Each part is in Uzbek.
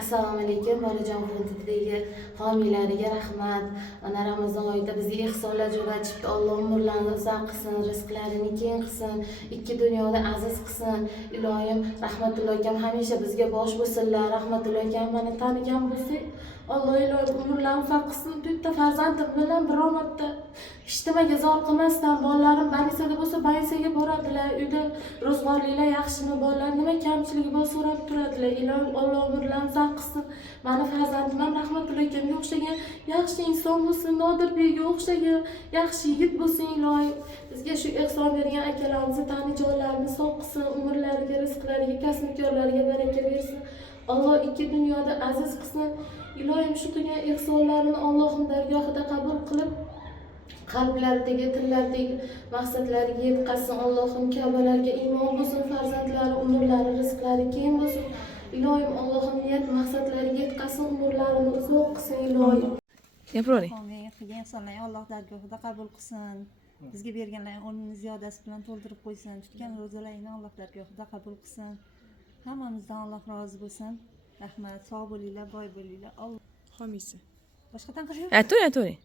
Assalomu alaykum, bolajon fondidagi homiylarga rahmat. Ana Ramazon oyida bizga ihsonlar jo'natishibdi. Alloh umrlarini uzoq qilsin, rizqlarini keng qilsin, ikki dunyoda aziz qilsin. Ilohim Rahmatullo akam hamisha bizga bosh bo'lsinlar. Rahmatullo akam meni tanigan bo'lsa, Alloh ilohim umrlarini uzoq qilsin. To'rtta farzandim bilan biromatda hech nimaga zor qilmasdan bolalarim banisada bo'lsa banisaga boradilar. Uyda ro'zg'orliklar yaxshimi, bolalar nima kamchiligi bo'lsa so'rab turadilar. Ilohim Alloh umrlarini uzoq qilsin. Mani farzandim ham Rahmatullo akamga o'xshagan yaxshi inson bo'lsin, Nodirbekka o'xshagan yaxshi yigit bo'lsin. Ilohim bizga shu ihson bergan akalarimizni tanijonlarini sog' qilsin, umrlariga, rizqlariga, kasbkorlariga baraka bersin. Alloh ikki dunyoda aziz qilsin. Ilohim shu qilgan ihsonlarini Allohning dargohida qabul qilib, qalblaridagi, tillaridagi maqsadlariga yetkazsin. Allohim Ka'balarga iymon bo'lsin, farzandlari, umrlari, rizqlari keng bo'lsin. Ilohim Allohim niyat maqsadlariga yetkazsin, umrlarini uzoq qilsin. Ilohim gapiraver. Qilgan ihsonlarni Alloh dargohida qabul qilsin. Bizga berganlar o'rnini ziyodasi bilan to'ldirib qo'ysin. Tutgan ro'zalaringni Alloh dargohida qabul qilsin. Hammamizdan Alloh rozi bo'lsin. Rahmat, sog' bo'linglar, boy bo'linglar. Alloh Homiysi. boshqadan qilyapti. Aytavering.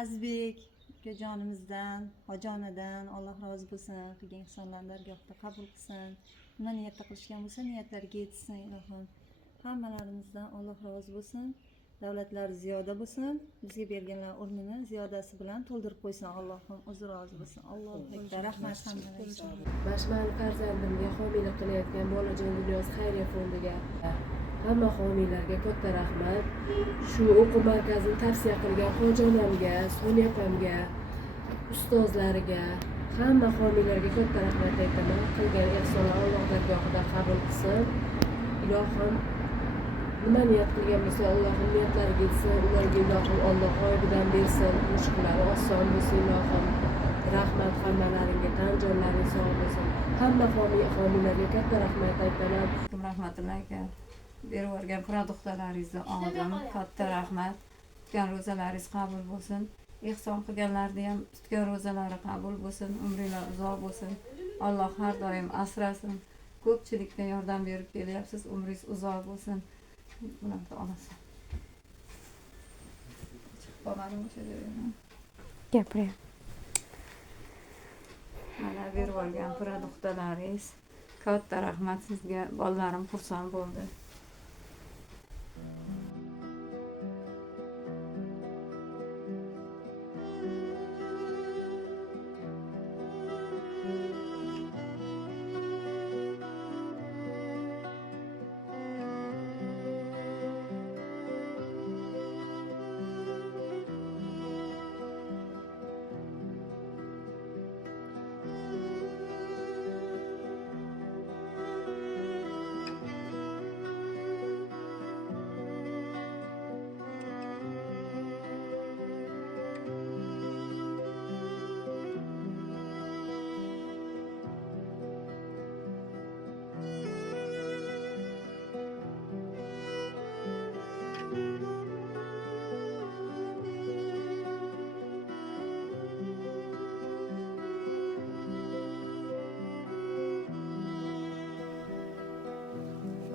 Azizbek ukajonimizdan, hojonadan Alloh rozi bo'lsin. Qilgan ihsonlarni dargohida qabul qilsin. Nima niyatda qilishgan bo'lsa, niyatlariga yetsin. Ilohim hammalarimizdan Alloh rozi bo'lsin. Davlatlari ziyoda bo'lsin. Bizga berganlar o'rnini ziyodasi bilan to'ldirib qo'ysin. Allohim o'zi rozi bo'lsin. Allohu akbar. Rahmat hammalarga. Mashmani farzandimga homiylik qilayotgan Bolajon dunyosi xayriya fondiga hamma homiylarga katta rahmat. Shu o'quv markazini tavsiya qilgan hojonamga, Sonya opamga, ustozlariga, hamma homiylarga katta rahmat aytaman. Qilgan ihsonlar Alloh dargohida qabul qilsin. Ilohim nima niyat qilgan bo'lsa Allohning niyatlariga yetsin. Ularga ilohim Alloh g'oyibidan bersin. Mushkullari oson bo'lsin. Ilohim rahmat hammalaringga, tan jonlaring sog' bo'lsin. Hamma homiylarga katta rahmat aytaman. Rahmatulloh aka berib yuborgan produktlaringizni oldim. Katta rahmat. Tutgan ro'zalaringiz qabul bo'lsin. Ihson qilganlarni ham tutgan ro'zalari qabul bo'lsin. Umringlar uzoq bo'lsin. Alloh har doim asrasin. Ko'pchilikga yordam berib kelyapsiz. Umringiz uzoq bo'lsin. Bunaqa olasan. Bolarim o'sha joydan. Gapiring. Mana berib yuborgan produktlaringiz. Katta rahmat sizga. Bolalarim xursand bo'ldi.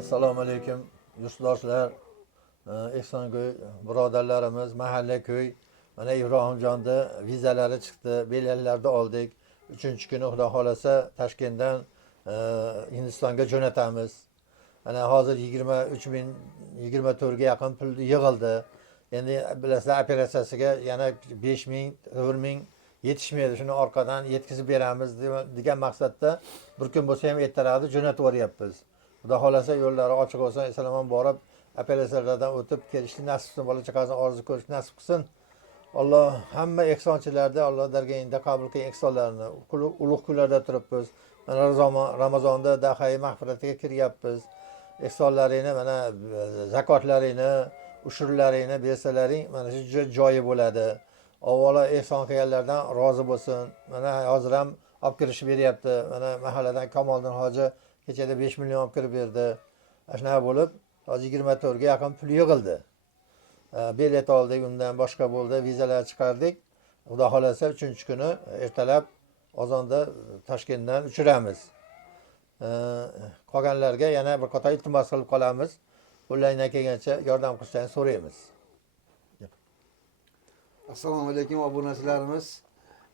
Assalomu alaykum yurtdoshlar, ehsongo'y birodarlarimiz, mahalla ko'y. Mana Ibrohimjonda vizalari chiqdi, belgilarni oldik. 3-kuni Xudo xolasa Toshkentdan Hindistonga jo'natamiz. Ana hozir 23.024 ga yaqin pul yig'ildi. Endi bilasizlar operatsiyasiga yana 5.000, 4.000 yetishmaydi. Shuni orqadan yetkazib beramiz degan maqsadda bir kun bo'lsa ham ertaroqda jo'natib yuboryapmiz. Xudo xolasa yo'llari ochiq bo'lsin, eson-omon borib, operatsiyalardan o'tib kelishni nasib qilsin, bola chaqasini orzu ko'rishni nasib qilsin. Alloh hamma ehsonchilarda Alloh dargohida qabul qilgan ehsonlarni ulug' kunlarda turibmiz. Mana Ramazonda dahay mag'firatiga kiryapmiz. Ehsonlaringni mana zakotlaringni, ushurlaringni bersalaring, mana shu joyi bo'ladi. Avvalo ehson qilganlardan rozi bo'lsin. Mana hozir ham olib kirishib beryapti. Mana mahalladan Kamoliddin hoji kechada 5 million olib kirib berdi. Shunaqa bo'lib, hozir 24 ga yaqin pul yig'ildi. Bilet oldik, undan boshqa bo'ldi, vizalar chiqardik. Xudo xolasa 3-kuni ertalab ozonda Toshkentdan uchiramiz. Qolganlarga yana bir qator iltimos qilib qolamiz. qo'llaridan kelgancha yordam qilishlarini so'raymiz. Assalomu alaykum obunachilarimiz.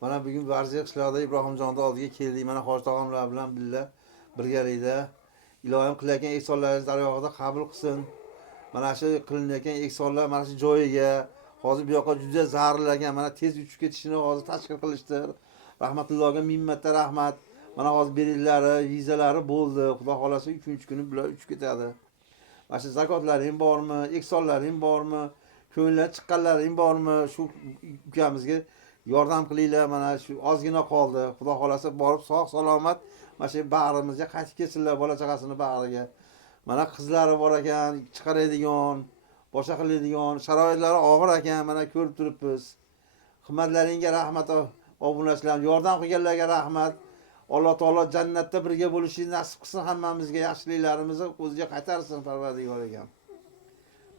Mana bugun Varziy qishlog'ida Ibrohimjonning oldiga keldik. Mana hoji tog'amlar bilan birgalikda ilohim qilayotgan ehsonlaringizni dargohida qabul qilsin. Mana shu qilinayotgan ehsonlar mana shu joyiga hozir bu yoqqa juda zararlangan, mana tez uchib ketishini hozir tashkil qilishdi. Rahmatullohga minmatda rahmat. Mana hozir belgilari, vizalari bo'ldi. Xudo xolasa 3-kuni bular uchib ketadi. Mana shu zakotlaring bormi, ehsonlaring bormi? Ko'ngildan chiqqanlaring bormi? Shu ukamizga yordam qilinglar. Mana shu ozgina qoldi. Xudo xolasa borib sog' salomat mana shu bag'rimizga qaytib kelsinlar, bola chaqasini bag'riga. Mana qizlari bor ekan, chiqaradigan, boshqa qiladigan, sharoitlari og'ir ekan, mana ko'rib turibmiz. Xizmatlaringga rahmat, obunachilar, yordam qilganlarga rahmat. Alloh taolo jannatda birga bo'lishni nasib qilsin, hammamizga yaxshiliklarimizni o'ziga qaytarsin Parvardigor ekan.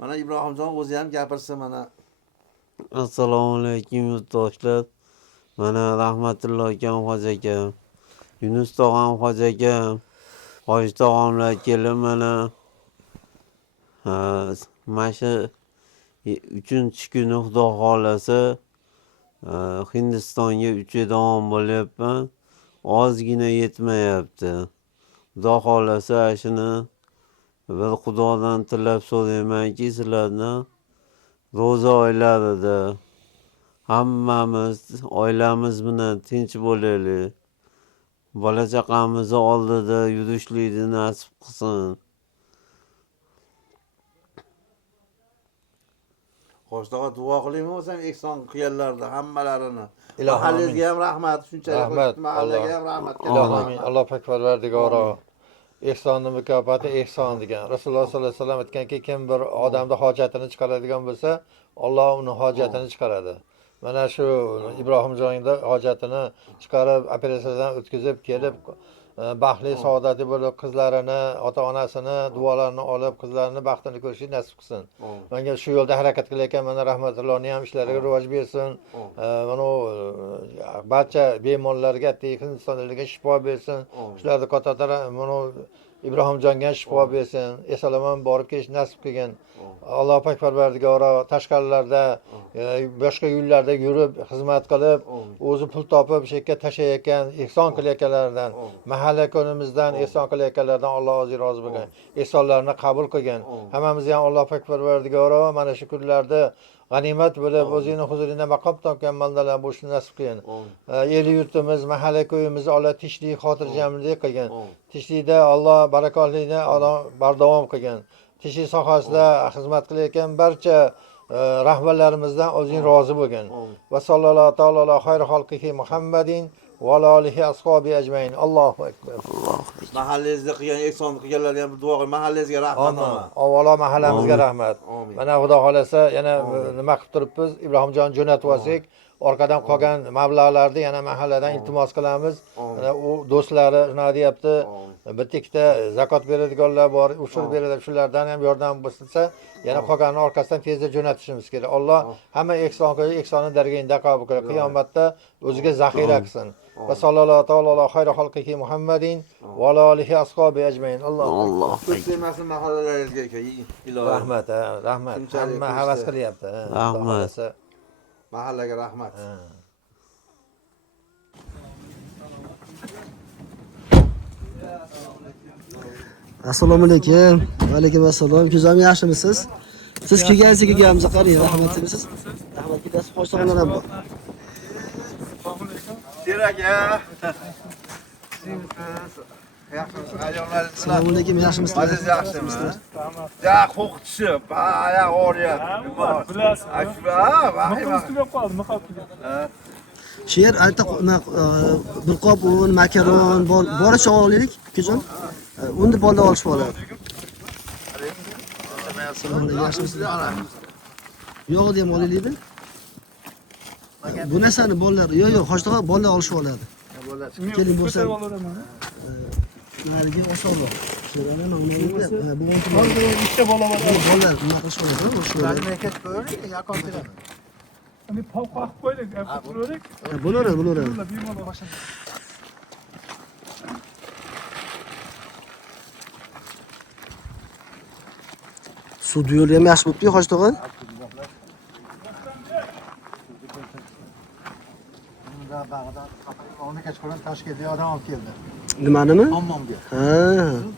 Mana Ibrohimjon o'zi ham gapirsin mana. Assalomu alaykum yurtdoshlar. Mana rahmatulloh akam, hoji akam, Yunus tog'am, hoji akam, hoji tog'amlar kelib mana shu 3-chi kuni Xudo xolasa Hindistonga uchadigan bo'lyapman. Ozgina yetmayapti. Xudo xolasa shuni bir Xudodan tilab so'raymanki, sizlardan ro'za oylarida hammamiz oilamiz bilan tinch bo'laylik. Bola chaqamizni oldida yurishlikni nasib qilsin. Hoji tog'a duo qilaymi o'zim ehson qilganlarda hammalarini. Ilohim, Mahallangizga ham rahmat, shunchalik Rahmat, qilib mahallaga ham rahmat. Ilohim, Alloh pak Parvardigoro ehsonni mukofoti ehson degan. Rasululloh sollallohu alayhi vasallam aytganki, kim bir odamning hojatini chiqaradigan bo'lsa, Alloh uni hojatini chiqaradi. Mana shu Ibrohimjonda hojatini chiqarib, operatsiyadan o'tkazib kelib, baxtli saodatli bo'lib, qizlarini, ota-onasini duolarini olib, qizlarini baxtini ko'rishni nasib qilsin. Menga shu yo'lda harakat qilayotgan mana rahmatullohning ham ishlariga rivoj bersin. Mana barcha bemorlarga, Hindistonliklarga shifo bersin. Shularni qatorida mana Ibrohimjonga shifo bersin. Esalomon borib kelish nasib qilgin. Alloh pak Parvardigoro tashqarilarda, boshqa yo'llarda yurib, xizmat qilib, o'zi pul topib, shu yerga tashlayotgan, ehson qilayotganlardan, mahalla ko'nimizdan ehson qilayotganlardan Alloh o'zi rozi bo'lgan. Ehsonlarni qabul qilgan. Hammamizga ham Alloh pak Parvardigoro mana shu kunlarda g'animat bo'lib, o'zining huzurida maqom topgan bandalar bo'lishini nasib qilgan. El yurtimiz, mahalla ko'yimizni Alloh tinchlik, xotirjamlik qilgan. Tinchlikda Alloh barakotlikni bardavom qilgan. Tinchlik sohasida xizmat qilayotgan barcha rahbarlarimizdan o'zing rozi bo'lgan. Va sallallohu taolo ala xayri xalqihi Muhammadin va ala alihi ashabi ajmain. Allohu akbar. Mahallangizda qilgan ehsonni qilganlarga ham duo qiling. Mahallangizga rahmat. Avvalo mahallamizga rahmat. Mana Xudo xolasa yana nima qilib turibmiz? Ibrohimjon jo'natib olsak, orqadan qolgan mablag'larni yana mahalladan iltimos qilamiz. Mana u do'stlari nima deyapti? Bitta zakot beradiganlar bor, ushur beradi, shulardan ham yordam bo'lsa, yana qolganini orqasidan tezda jo'natishimiz kerak. Alloh hamma ehson qilib, ehsonni dargohida qabul qilib, qiyomatda o'ziga zaxira qilsin. Va sallallohu taolo ala xayri xalqihi Muhammadin va ala alihi ashabi ajmain. Alloh Ko'rsatmasin mahallalaringizga ilohim. rahmat, rahmat. Hamma havas qilyapti. Rahmat. Mahallaga rahmat. Assalomu alaykum. Va alaykum assalom. Kuzam yaxshimisiz? Siz kelganingizga kelganmiz, qarang, rahmat deysiz. Rahmat ketasiz, xo'shlig'inglar ham bor. Aka. Yaxshimisiz? Ayollar Assalomu alaykum, yaxshimisizlar? Aziz yaxshimi? Ja, qo'q tushib, oyoq og'riyapti. Bilasiz. Vahima. Shu yer alta bir qop un, makaron, boricha olaylik, kuzim. Uni bolda olishib oladi. Assalomu alaykum, yaxshimisizlar? Yo'q ham olaylikda. Bu narsani bolalar, yo'q, hoshtaga bolalar olishib oladi. Keling bo'lsa. Nariga osonroq. So'rana nomini bu ikkita bola bor. Bolalar nima qilish oladi? Shu Mamlakat ko'ring, yaqin teraman. Ani pavqa qilib qo'ydik, ko'rdik. Bo'laveradi. Sud yo'li ham yaxshi bo'libdi, Hoji tog'a. Onu kechqurun Toshkentga odam olib keldi. Nimanimi? Hammomga. Ha.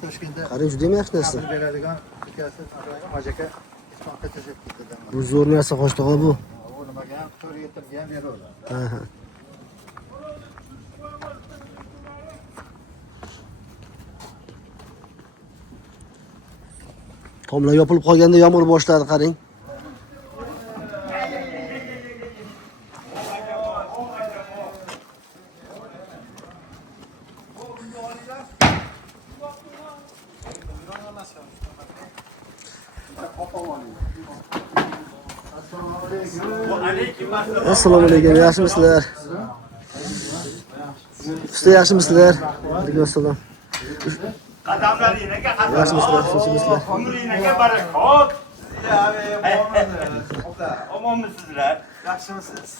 Toshkentda Qarang, juda ham yaxshi narsa. beradigan ukasi Hoji aka ismoqqa tezib ketdi. Bu zo'r narsa Hoji tog'a bu. U nimaga ham to'g'ri yetirgan beradi. Ha ha. Tomlar yopilib qolganda yomg'ir boshladi, qarang. Assalomu alaykum, yaxshimisizlar? Usta yaxshimisizlar? Alaykum assalom. Qadamlaringizga Yaxshimisizlar, yaxshimisizlar? umringizga barakot. Omonmisizlar? Yaxshimisiz?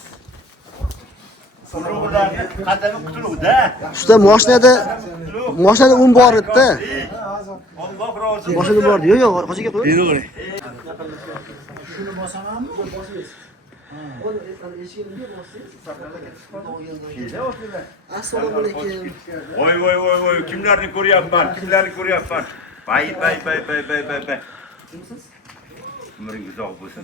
Ularni qadami qutlug'da. Usta mashinada un bor edi-da. Alloh rozi. Mashinada bor. Yo'q, yo'q, Hojiga qo'y. Buyuring. Shuni bosamanmi? Assalomu alaykum. Voy, kimlarni ko'ryapman? Bay. Kimsiz? Umringiz uzoq bo'lsin.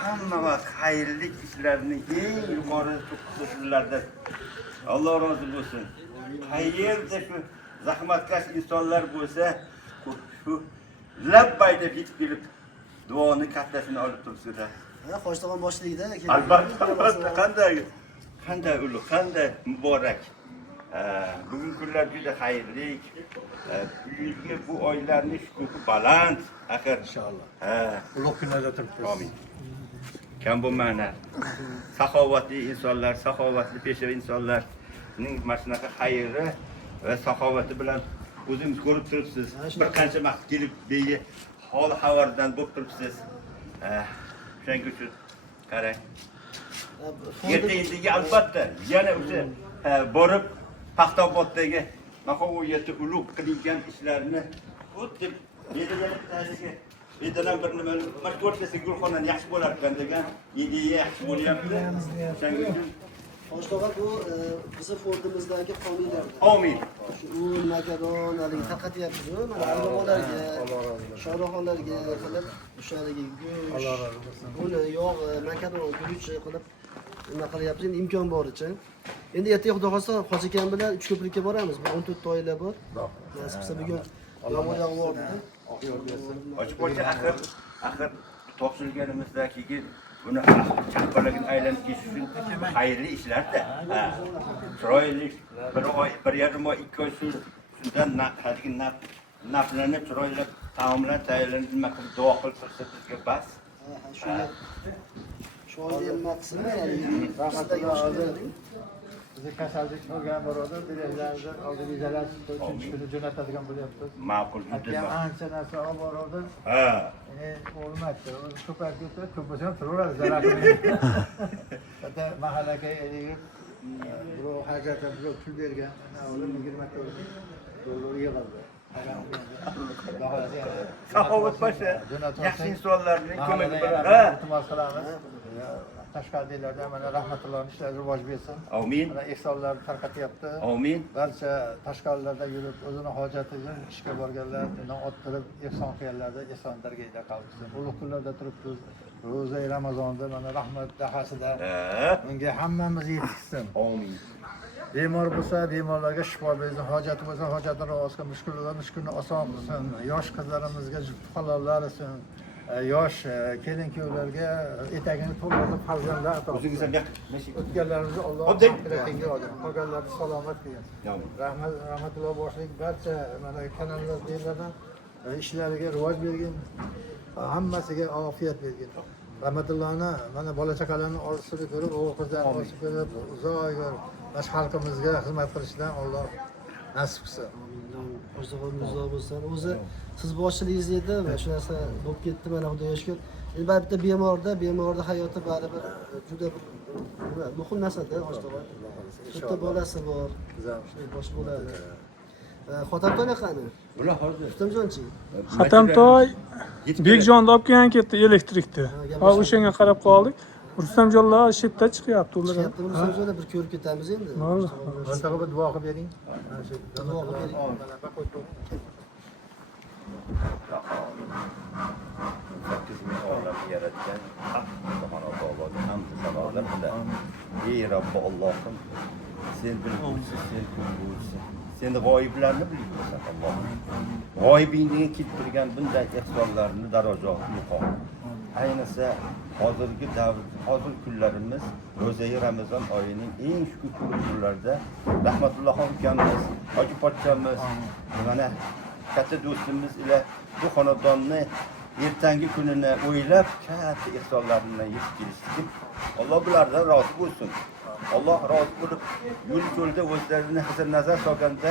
Hamma vaqt xayrlik ishlarni eng yuqori to'qqizinlarda. Alloh rozi bo'lsin. Qayerda shu zahmatkash insonlar bo'lsa, shu labbay deb yetib kelib duoni kattasini olib turibsizlar. Ha, Hoji tog'am boshligida. Albatta, qanday ulug', qanday muborak. Bugun kunlar juda xayrli. Bu oylarning shukuhi baland. Axir Inshaalloh. Ulug' kunlarda turibmiz. Amin. Kam bo'lmanglar. Saxovatli insonlar, saxovatli peshob insonlarning mana shunaqa xayri va saxovati bilan o'zingiz ko'rib turibsiz. Bir qancha vaqt kelib begi hol xabardan bo'lib turibsiz. Shuning uchun qarang. Ertaga albatta yana o'sha borib Paxtaoboddagi Mahov-yerda ulug' qilingan ishlarni xuddi belgilanib Edadan bir nima mashg'ulotasi gulxonani yaxshi bo'lar ekan degan ideya yaxshi bo'lyapti. Shuning uchun Hoji tog'a bu bizni fondimizdagi homiylardan. Amin. U makadon haligi tarqatyapmiz-ku, mana ailolarga, shohroxonlarga qilib o'shaligi go'sht, buni yog', makadon, guruch qilib nima qilyapmiz. Endi imkon boricha. Endi ertaga xudo xohlasa Hoji akam bilan Uchko'prikka boramiz. 14 ta oila bor. Nasib qilsa bugun yomg'ir yog'yapti. Ochib qo'ysa axir topshirganimizdagi buni chaqbalagini aylanib ketish uchun xayrli ishlarda. Chiroyli bir oy, 1,5 oy, 2 oy shundan naflanib chiroyli taomlar tayyorlanib nima qilib duo qilib tursa bizga bas. Shu oyda nima qilsinlar? Bizi kasallik bo'lgan birodar bilalardan oldi vizalar uchun jo'natadigan bo'lyapmiz. Ma'qul juda. Ancha narsa olib bordim. O'g'lim aytdi, o'zi ko'payib ketdi, ko'p bo'lsa ham turaveradi zararli. Hatta mahallaga ergib, birov hajatdan birov pul bergan, ana o'g'lim 20 ta dollar yig'ildi. Saxovat bo'lsa, yaxshi insonlarning ko'magi bilan iltimos qilamiz. Tashqaridagilarda mana rahmatullohning ishlari rivoj bersin. Amin. Mana ehsonlar tarqatyapti. Amin. Barcha tashqarilarda yurib o'zini hojati uchun ishga borganlar, undan ottirib ehson qilganlarda ehson dargohida qolsin. Ulug' kunlarda turibmiz. Ro'za Ramazonda mana rahmat dahasida unga hammamiz yetishsin. Amin. Bemor bo'lsa, bemorlarga shifo bersin, hojati bo'lsa, hojatini ro'zg'or mushkulini oson qilsin. Yosh qizlarimizga halollar olsin. Yosh kelin-kuyovlarga etagini to'ldirib farzandlar ato qilsin. O'tganlarimizni Alloh oxiratga olsin. Qolganlarni salomat qilsin. Rahmatulloh boshlik barcha mana kanallardan ishlariga rivoj bergin. Hammasiga ofiyat bergin. Rahmatullohni mana bola chaqalarni orzusini ko'rib, o'g'il qizlarni orzusini ko'rib, uzoq mana xalqimizga xizmat qilishdan Alloh nasib qilsin. O'zingizga bo'lsin. O'zi siz boshchilingiz edi va shu narsa bo'lib ketdi, mana Xudoga shukr. Endi bitta bemorda hayoti baribir juda muhim narsa-da, Hoji tog'a. Bitta bolasi bor. Bosh bo'ladi. Xotamtoylar qani? Ular hozir Rustamjonchi? Xatamtoy Bekjonni olib kelgan ketdi elektrikni. Ha, o'shanga qarab qoldik. Rustamjonlar shipta chiqyapti ular. Chiqyapti Rustamjonlar bir ko'rib ketamiz endi. Bo'ldi. O'rtaga bir duo qilib bering. Duo qilib bering. 8 ming olam yaratgan haq subhanahu taologa hamd sanolar bilan ey Robbi Allohim sen bilguvchi sen ko'rguvchi sen g'oyiblarni bilguvsan Allohim g'oyibingga kelib turgan bunday ehsonlarni darajati yuqori ayniqsa hozirgi davr hozir kunlarimiz ro'zai Ramazon oyining eng shukrli kunlarida rahmatulloh ukamiz hoji pochchamiz mana katta do'stimiz ila bu xonadonni ertangi kunini o'ylab katta ehsonlarini yetib kelishdi. Alloh bulardan rozi bo'lsin. Alloh rozi bo'lib yo'l yo'lda o'zlarini huzur nazar solganda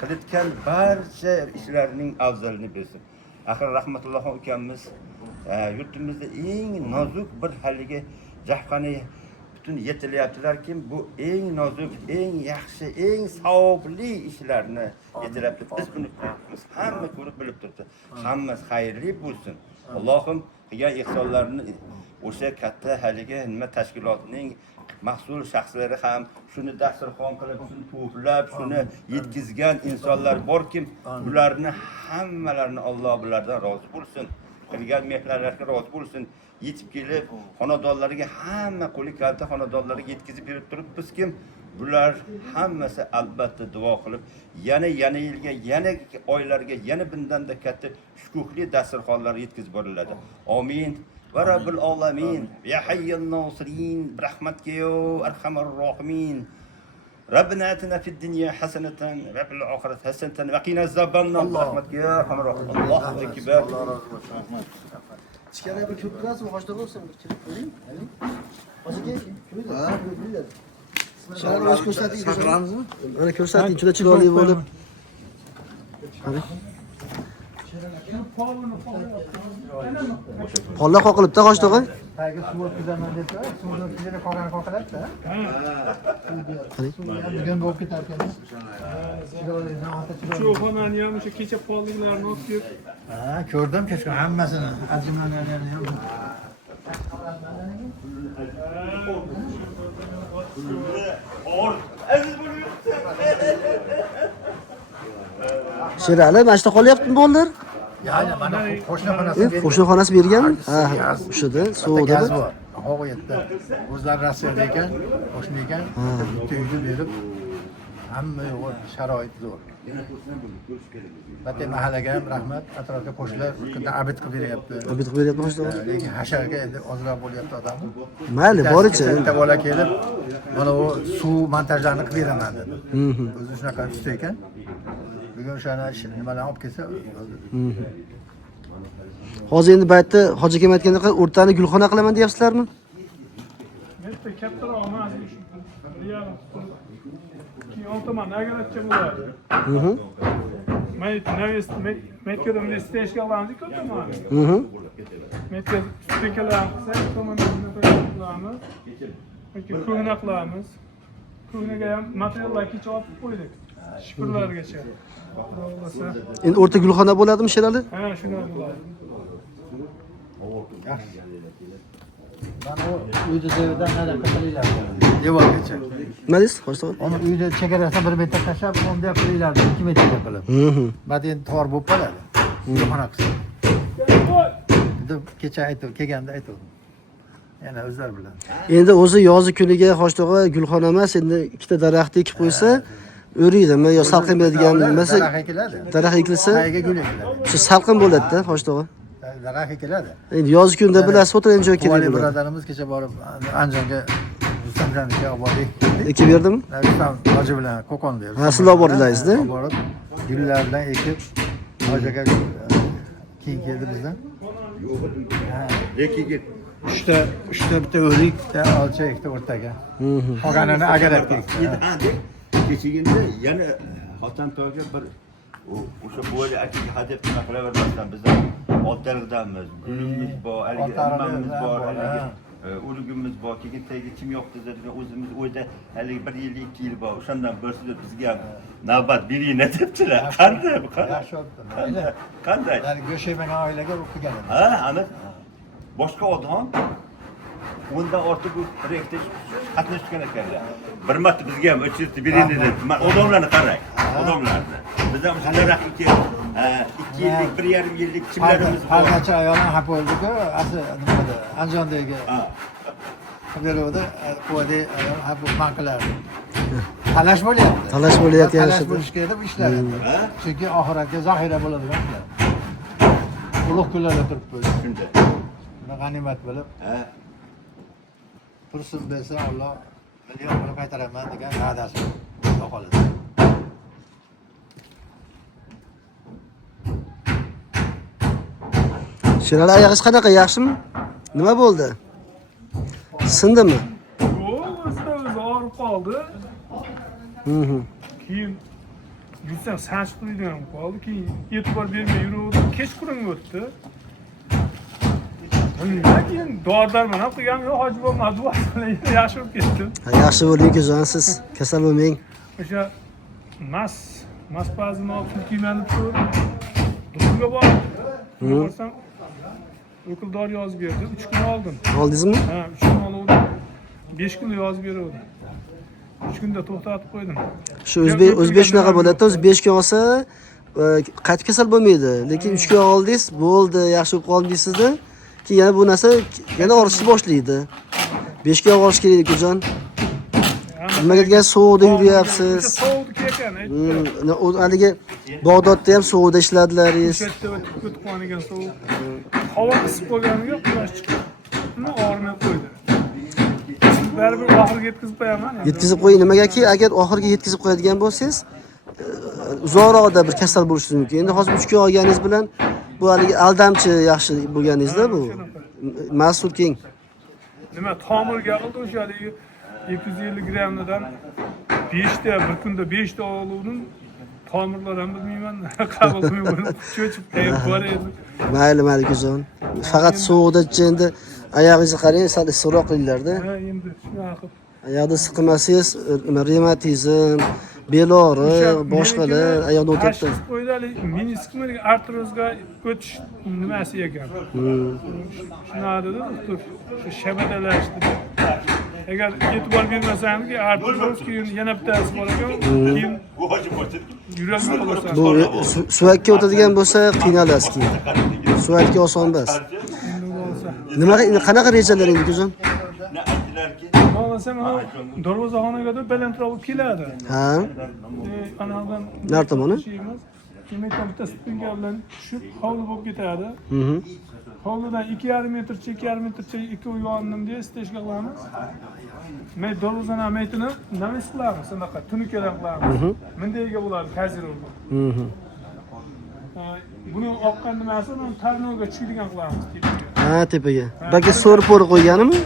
qilayotgan barcha ishlarining afzalini bersin. Axir rahmatulloh ukamiz yurtimizda eng nozuk bir haligi jahqani butun yetilyaptilarki, bu eng nozuk, eng yaxshi, eng savobli ishlarni yetilyapti. Biz buni hamma ko'rib bilib turibdi. Hammasi xayrli bo'lsin. Allohim qilgan ehsonlarini o'sha katta haligi nima tashkilotning mas'ul shaxslari ham shuni dasturxon qilib, shuni to'plab, shuni yetkazgan insonlar borki, ularni hammalarini Alloh bulardan rozi bo'lsin. Qilgan mehnatlarga rozi bo'lsin. Yetib kelib, xonadonlariga hamma qo'li kalta xonadonlariga yetkazib berib turibmiz kim? Bular hammasi albatta duo qilib, yana yilga, yana oylarga, yana bundan-da katta shukuhli dasturxonlar yetkazib boriladi. Amin. Va Robbil alamin, ya hayyun nasirin, rahmatga yo arhamar rohimin. Rabbina atina fid dunya hasanatan va fil oxirati hasanatan va qina azabannar. Rahmatga yo arhamar rohimin. Allohu akbar. Ichkariga bir ko'p kirasizmi? Qo'shda bo'lsin, bir kirib ko'ring. Hozirga ko'ringlar. Shaharni o'z ko'rsating. Chaqiramizmi? Mana ko'rsating, juda chiroyli bo'lib. Pollar qoqilibdi qo'shtig'i. Tagi suv o'tkazaman desa, suvni o'tkazib qolgan qoqiladida. Bugun bo'lib ketar ekan. Shu xonani ham o'sha kecha polliklarni olib kelib. Ha, ko'rdim kecha hammasini. Ajimlanganlarni ham. Sherali, mana shunda qolyaptimi bolalar? Ya'ni mana qo'shnixonasi Qo'shni xonasi bergan? Ha, o'shada, suvda. Havo yetdi. O'zlari Rossiyada ekan, qo'shni ekan, bitta uyni berib, hamma sharoit zo'r. Batay mahallaga ham rahmat, atrofga qo'shnilar abid qilib beryapti. Abid qilib beryapti qo'shnilar. Lekin hasharga endi ozroq bo'lyapti odam. Mayli, boricha. Bitta bola kelib, mana u suv montajlarini qilib beraman dedi. O'zi shunaqa usta ekan. Bugun o'shani nimalarni olib kelsa, Hozir endi baytda Hoji akam aytgandek o'rtani gulxona qilaman deyapsizlarmi? Bitta kattaroq emas shu. Yarim. Keyin oltaman agaratcha bo'ladi. Metkada steshka olamiz ko'taman. Metka stekalar qilsak, tomondan qilamiz. Ko'hna qilamiz. Ko'hnaga ham materiallar kecha olib qo'ydik. Shifrlargacha. Endi o'rta gulxona bo'ladimi Sherali? Ha, shunday bo'ladi. mana u uyni zevidan nada qilinglar. Devorgacha. Nima deysiz? Qo'shtig'i? Uni uyni chegarasidan 1 metr tashlab, bunday qilinglar, 2 metrga qilib. Ba'di endi tor bo'lib qoladi. Gulxona qilsa. Deb kecha aytib, kelganda aytdim. Yana o'zlar bilan. Endi o'zi yozi kuniga Hoshtig'i gulxona emas, endi ikkita daraxt ekib qo'ysa, o'riydimi yo salqin beradigan nimasi? Daraxt ekiladi. Daraxt ekilsa, Qayga gul ekiladi. shu salqin bo'ladi-da Hoshtig'i. Daraxt ekiladi. Endi yoz kunida bilasiz, o'tirgan joy kerak Vali bo'ladi. birodarimiz kecha borib Andijonga Rustamjonga olib bordik. Ekib berdimi? Rustam hoji bilan Qo'qon berdi. Ha, sizlar bordilaringizda? Borib, gullar bilan ekib, hoji aka keyin keldi bizdan. Lekin Uchta bitta o'rik, bitta olcha ekdi o'rtaga. Qolganini agaratga ekdi. kechagina yana Xotamtoyga bir o'sha bo'yi akaga hadeb qilavermasdan biz ham oltaliqdanmiz. Gulimiz bor, haligi nimmamiz bor, haligi o'ligimiz bor, keyin tagiga kim yo'q dedi, o'zimiz o'yda hali 1 yil 2 yil bor. O'shandan boshlab bizga ham navbat beringlar debdilar. Qanday bu? Yaxshi bo'libdi. Qanday? Yani go'shaymagan oilaga o'qigan. Ha, ana boshqa odam undan ortiq bu proyektda qatnashgan ekanlar. Bir marta bizga ham o'chirib bering dedi. Men odamlarni qarang. Odamlarni. Biz ham shunday 2 yillik, 1,5 yillik kimlarimiz bor. Har necha ayollar hap bo'ldi-ku, asli nimada Andijondagi. Beruvdi, qo'ydi ayol hap bankalarni. Talash bo'lyapti. Talash bo'layotgan Talash ishida. bo'lish kerak bu ishlar. Chunki oxiratga zaxira bo'ladigan ishlar. Ulug' kunlarda turibdi. Shunday. Buni g'animat bilib, tursin bersa Alloh million qilib qaytaraman degan va'dasi. Xudo xolasa. Sherali oyog'ingiz qanaqa, yaxshimi? Nima bo'ldi? Sindimi? Yo'q, o'zi og'rib qoldi. Keyin yursam sanchib turadigan qoldi. Keyin e'tibor bermay yuraverdim. Kechqurun o'tdi. Keyin dori-darmon ham qilgan yo'q, hoji bo'lmadi. Yaxshi bo'lib ketdi. Yaxshi bo'ling, ko'zon siz. Kasal bo'lmang. O'sha mas ba'zini olib kiymanib ko'rdim. Do'konga bordim. Borsam o'kil dori yozib berdi. 3 kun oldim. Oldingizmi? Ha, 3 kun oldim. 5 kunda yozib berdi. 3 kunda to'xtatib qo'ydim. Shu o'zbek shunaqa bo'ladi, o'zi 5 kun olsa qaytib kasal bo'lmaydi. Lekin 3 kun oldingiz, bo'ldi, yaxshi bo'lib qoldi deysizda, keyin yana bu narsa yana og'rishni boshlaydi. 5 kun olish kerak ko'jon. Nimaga degan sovuqda yuryapsiz? Sovuqda ekan. Haligi Bag'dodda ham sovuqda ishladilaringiz. O'sha yerda o'tib qolgan sovuq. Havo isib qolganiga quyosh chiqib, uni og'rimay qo'ydi. Baribir oxiriga yetkazib qo'yaman. Yetkazib qo'ying, nimagaki agar oxiriga yetkazib qo'yadigan bo'lsangiz, uzoqroqda bir kasal bo'lishingiz mumkin. Endi hozir 3 kun olganingiz bilan bu haligi aldamchi yaxshi bo'lganingizda bu. Mas'ul keng. Nima tomirga qildi o'sha haligi 250 grammdan 5 ta bir kunda 5 ta oluvdim. Tomirlar ham bilmayman, qabul qilmayman. Cho'chib qayib bor edi. Mayli ko'zon. Faqat sovuqda endi oyog'ingizni qarang, sal issiqroq qilinglar-da. Ha, endi shunaqa qilib. Oyoqda siqmasangiz, revmatizm, bel og'riq, boshqalar oyoqda o'tadi. Qo'ydali, meniskni artrozga o'tish nimasi ekan. Shunaqa dedi doktor. Shu shabadalashdi. Agar e'tibor bermasangiz, artroz keyin yana bittasi bor ekan. Keyin yurakni qolasan. Bu suvakka o'tadigan bo'lsa qiynalasiz keyin. Suvakka oson emas. Qanaqa rejalaringiz ko'zon? Bo'lmasa mana darvozaxonaga da balandroq olib keladi. Ha. Anadan Nar tomoni? Demak, bitta spinga bilan tushib, hovli bo'lib ketadi. Hovlidan 2,5 metrcha, 2,5 metrcha 2 uy yonimda stejga qilamiz. Men darvozani metini nima qilamiz? Shunaqa tunukadan qilamiz. Mendayga bo'ladi, kazirova. Buni oqqan nimasi, uni tarnoga tushadigan qilamiz tepaga. Ha, tepaga. Balki so'rpor qo'yganimi?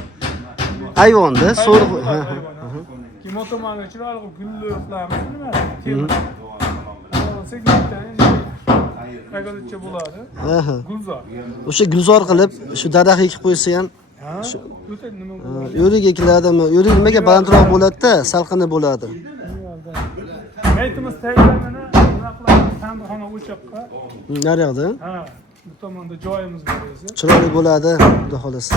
Ayvonda so'r. Ha. Keyin motomanga chiroyli gullar qilamiz, nima? Temir. Qag'ozcha bo'ladi. Aha. Gulzor. O'sha gulzor qilib, shu daraxt ekib qo'ysa ham O'ta nima bo'ladi? o'rik ekiladimi? O'rik nimaga balandroq bo'ladi-da, salqini bo'ladi. Aytimiz tayyorlanadi, nima qilamiz? Sandiqxona o'choqqa. Naryoqda? Ha, bu tomonda joyimiz bor edi. Chiroyli bo'ladi, xudo xolasa.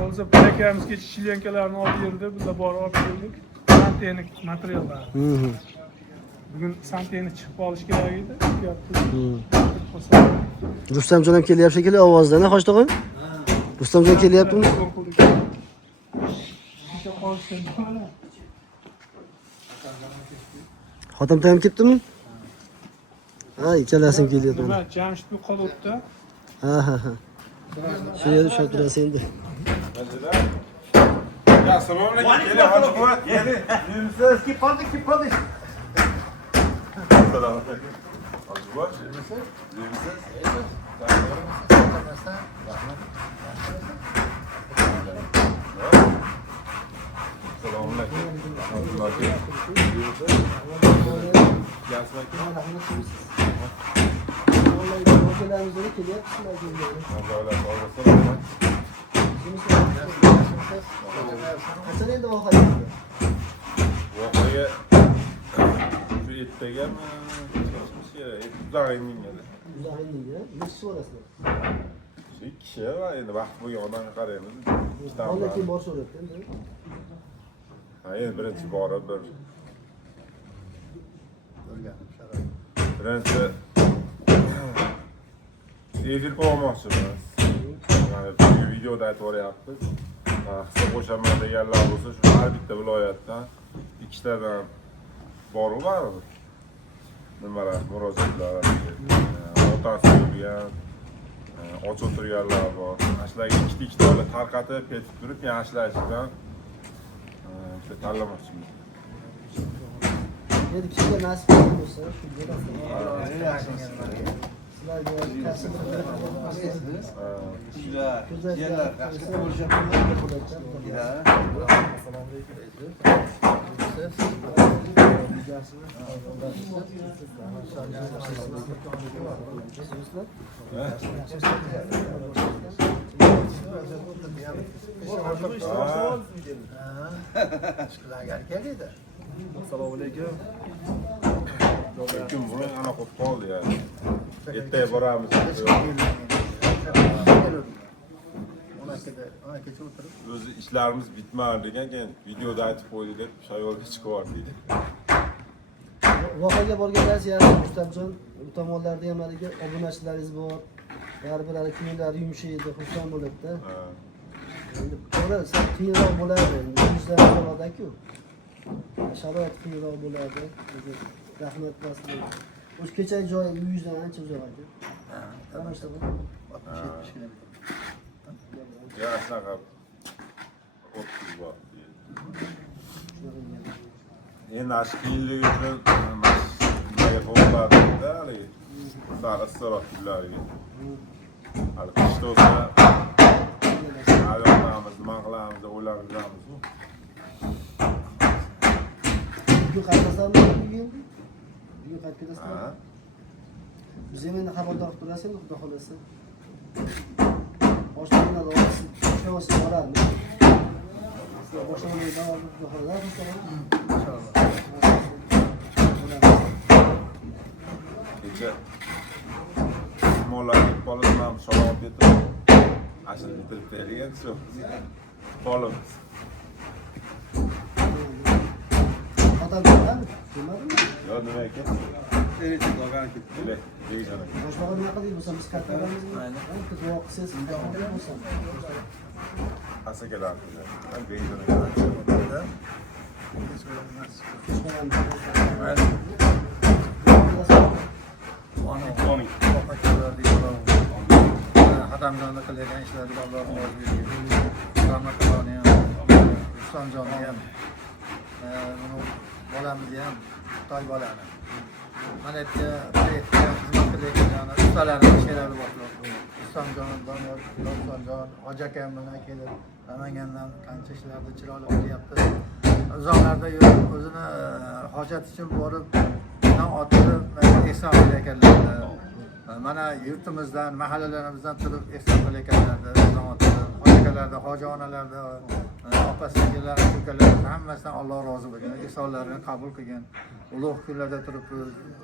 Bo'lsa, akaimizga shilyankalarni olib berdi, bizlar borib olib keldik. Santexnik materiallar. Bugun santexnik chiqib olish kerak edi. Rustamjon ham kelyapti shekilli ovozdan, hoji tog'am? Rustamjon kelyaptimi? Xotin ham kelibdimi? Ha, ikkalasi ham kelyapti. Nima, Jamshid bu qolibdi. Ha. Shu yerda ushlab turasiz endi. Assalomu alaykum. Keling, hoji buva. Keling. Yursiz. Kelib qoldik. Assalomu alaykum. Hoji buva, yursiz. Assalomu alaykum. Qachon endi voqea bo'ldi? Voqea shu ertagami, uzoq indingada. Uzoq indinga. Nechi kishi bo'lasizlar? Shu ikki kishi va endi vaqt bo'lgan odamga qaraymiz. Ondan keyin borishaveradi endi. Ha, endi birinchi bora bir birinchi efir qo'ymoqchimiz. Mana bu videoda aytib o'ryapmiz. Hissa qo'shaman deganlar bo'lsa, shu har bitta viloyatdan ikkitadan bor baribir. Nimalar, murojaatlar, otasi bo'lgan, och o'tirganlar bor. Shularga ikkita olib tarqatib ketib turib, yaxshilashdan tanlamoqchimiz. Endi kimga nasib bo'lsa, shu bo'ladi. Sizlarga kasb Assalomu alaykum. Lekin buni ana qo'yib qoldi yani. Ertaga boramiz. O'zi ishlarimiz bitmadi degan keyin videoda aytib qo'ydi deb shayolga chiqib yubordik. Voqeaga borganlar yaxshi Mustamjon, bu tomonlarda ham haligi obunachilaringiz bor. Baribir hali kiyimlari yumshaydi, xursand bo'ladi-da. Endi to'g'ri, sal qiyinroq bo'ladi. Yuzlari bo'ladi-ku. Sharoit qiyinroq bo'ladi. Rahmat qilasiz. O'sha kechagi joy uyingizdan ancha uzoq edi. Mana shu 60-70 km. Ya shunaqa o'tib bor. Endi ash qiyinligi uchun nimaga to'g'riladida haligi sal issiqroq kunlariga. Hali qishda olsa ayollarimiz nima qilamiz deb o'ylab yuramiz. Bugun qaytasizmi bugun? Bugun qaytasizmi? Biz ham endi xabardor qilib turasizmi, xudo xolasa. Boshlangan olasiz, ishlaysiz boradi. Sizlar boshlangan davom xudo xolasa. Inshaalloh. Kecha mollarga qo'limdan sholg'om yedim. Ashir bitirib bergan shu. Qolimiz. Yo, nima ekan? Erkak olgan ketdi. Deyishadi. Boshlig'i nima qildik bo'lsa biz kattalarmizmi? Biz voqisiz bo'lsa. Asakalar. Ham deyishadi. Xatamjonda qilayotgan ishlarga Alloh rozi bersin. Rahmatullohni ham, Rustamjonni ham, bolamizni ham, Xitoy bolani. Mana yerga xizmat qilayotgan ustalarni ishlari bor. Rustamjon, Doniyor, Rustamjon, Hoji akam bilan kelib, Namangandan qancha ishlarni chiroyli qilyapti. Uzoqlarda yurib, o'zini hojat uchun borib, otilib, ehson qilayotganlar. Mana yurtimizdan, mahallalarimizdan turib ehson qilayotganlarni, hojilarda, hoji onalarda, opa singillar, ukalar hammasidan Alloh rozi bo'lsin. Ehsonlarini qabul qilgan. Ulug' kunlarda turib,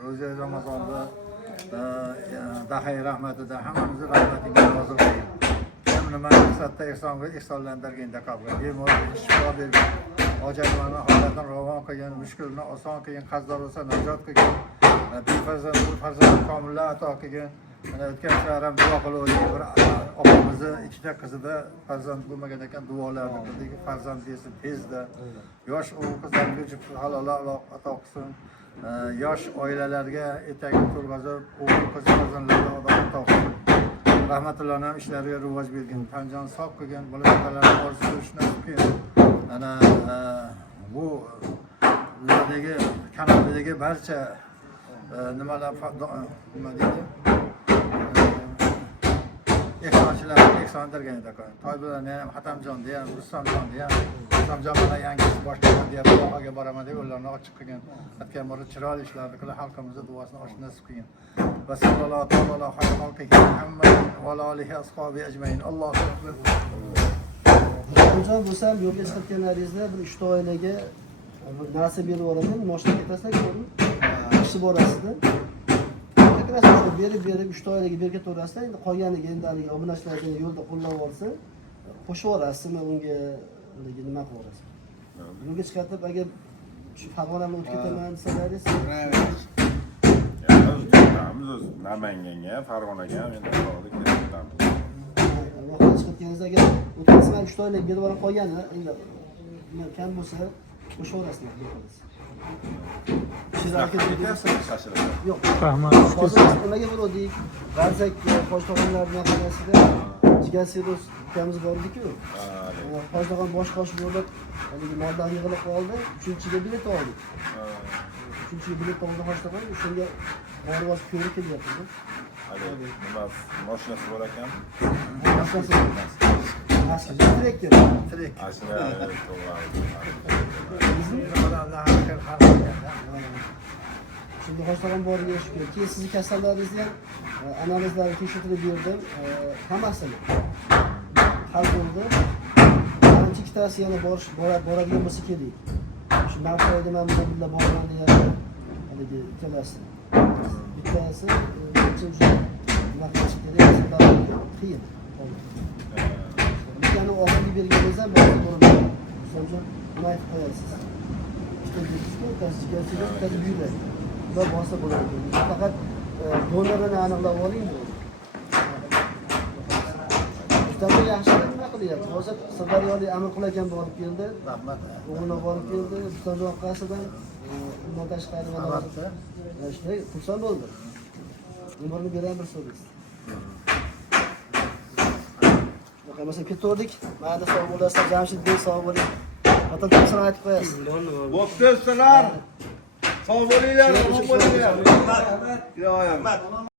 ro'za Ramazonda dahay rahmatida hammamizni rahmatiga rozi bo'lsin. Nima maqsadda ehsonlantirganda qabul qilgan, shifo bergan, hojatlarni holatdan ravon qilgan, mushkulni oson qilgan, qarzdor bo'lsa najot qilgan, farzand komillar ato qilgan. Mana o'tgan safar ham duo qildik. Bir opamizni ikkita qizida farzand bo'lmagan ekan, duolarni qildik. Farzand bersin tezda. Yosh o'g'il qizlarga juft halol ato qilsin. Yosh oilalarga etagi turg'azib, o'g'il qiz farzandlarga ato qilsin. Rahmatullohning ham ishlariga rivoj bergan, tanjon sog' qilgan, bola-chaqalarni orzusi shunday qilgan. Ana bu bizlardagi kanaldagi barcha nimalar nima deydi? Ehsonchilar ehsondirgan edi. Toy bilan ham Xatamjonni ham, Rustamjonni ham, Rustamjon bilan yangisi boshlagan deb Allohga boraman deb ularni ochiq qilgan. Aytgan bor chiroyli ishlarni qilib xalqimizga duosini oshna nasib qilgan. Va sallallohu alayhi va alihi ashabi ajmain. Allohu akbar. Usmonjon bo'lsa ham yo'lga chiqayotganlaringizda bir 3 oilaga narsa berib yuboraman, moshina ketasizlar, ko'rdim. Ishib borasizda. Berib 3 oilaga berib ketaverasizlar. Endi qolganiga endi haligi obunachilarni yo'lda qo'llab olsa, qo'shib yuborasizmi unga nima qilib yuborasiz? Yo'lga chiqarib agar shu Farg'onadan o'tib ketaman desalaringiz, Ketamiz o'zi Namanganga, Farg'onaga ham endi ketamiz. Vaqt chiqayotganingizda agar o'tkazman 3 oylik berib yuborib qolgani, endi kam bo'lsa qo'shib yuborasizlar. Yo'q. Rahmat. Hozir nimaga bo'ldik? G'arzak qo'shto'g'onlarning orasida jigar sirus ukamiz bor edi-ku. Qo'shto'g'on boshqa osh bo'lib, haligi moddan yig'ilib qoldi. 3-chiga bilet oldik. 3-chiga bilet oldi qo'shto'g'on, shunga g'arvoz ko'rib kelyapti. Nima mashinasi bor ekan? Mashinasi emas. Direktor. Şimdi hoşlangan borga shukr. Keyin sizni kasallaringizni ham analizlarni tekshirtirib berdim. Hammasini hal bo'ldi. Birinchi ikkitasi yana boradigan bo'lsa keling. Shu narxlarda men bilan boraman deyapti. Haligi ikkalasi. Bittasi uchinchi nima qilish kerak? Qiyin. Yani o oxirgi berganingiz ham boshqa bo'ladi. Misol nima aytib qo'yasiz? Ikkita buyuradi. Va bosa bo'ladi. Faqat donorlarni aniqlab oling bu. Ustama yaxshi nima qilyapti? Hozir Sirdaryolik Amirqul akam borib keldi. Rahmat. O'g'lini borib keldi. Ustajon qasidan undan tashqari mana shunday xursand bo'ldi. Umrni bergan bir so'z. Mesela ketaverdik. Mana sog' bo'lasizlar, Jamshid bey sog' bo'ling. Vatan topsini aytib qo'yasiz. Bo'pti ustalar. Sog' bo'linglar, omon bo'linglar. Rahmat.